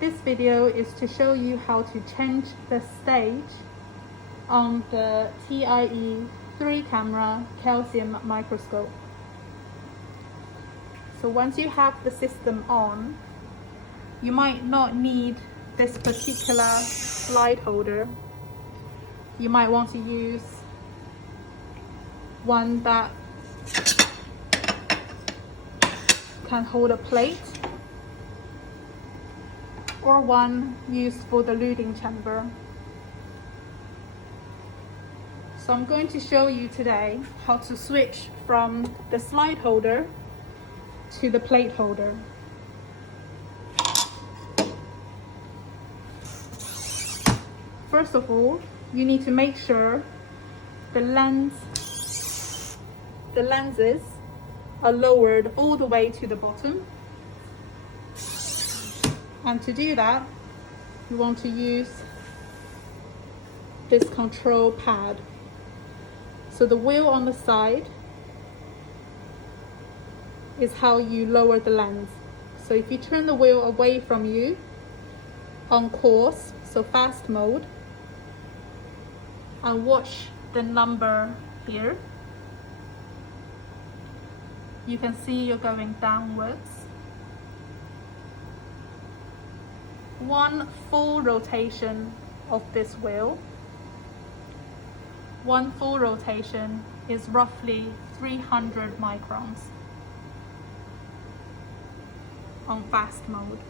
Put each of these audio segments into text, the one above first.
This video is to show you how to change the stage on the TIE 3 camera calcium microscope. So once you have the system on, you might not need this particular slide holder. You might want to use one that can hold a plate, or one used for the luting chamber. So I'm going to show you today how to switch from the slide holder to the plate holder. First of all, you need to make sure the lenses are lowered all the way to the bottom. And to do that, you want to use this control pad. So the wheel on the side is how you lower the lens. So if you turn the wheel away from you on course, so fast mode, and watch the number here, you can see you're going downwards. One full rotation of this wheel, one full rotation is roughly 300 microns on fast mode.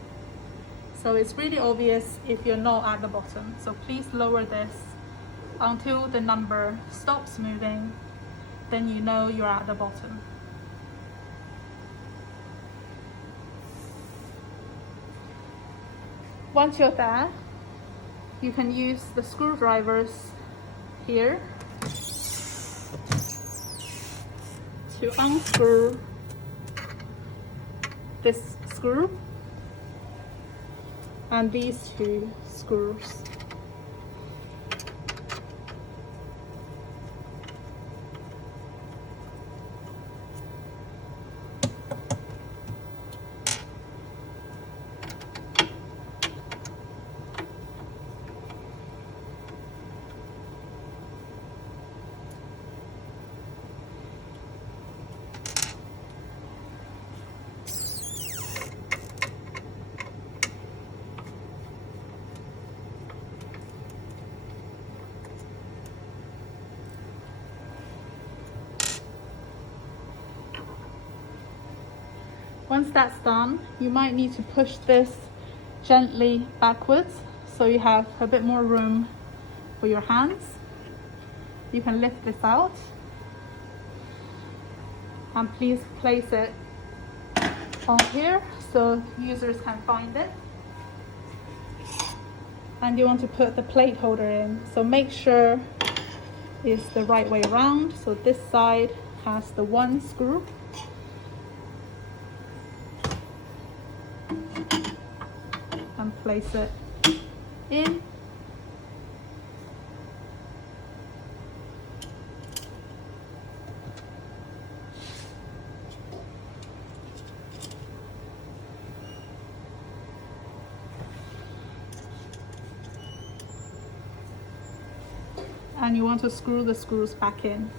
So it's really obvious if you're not at the bottom. So please lower this until the number stops moving, then you know you're at the bottom. Once you're there, you can use the screwdrivers here to unscrew this screw and these two screws. Once that's done, you might need to push this gently backwards so you have a bit more room for your hands. You can lift this out and please place it on here so users can find it. And you want to put the plate holder in, so make sure it's the right way around. So this side has the one screw, and place it in. And you want to screw the screws back in.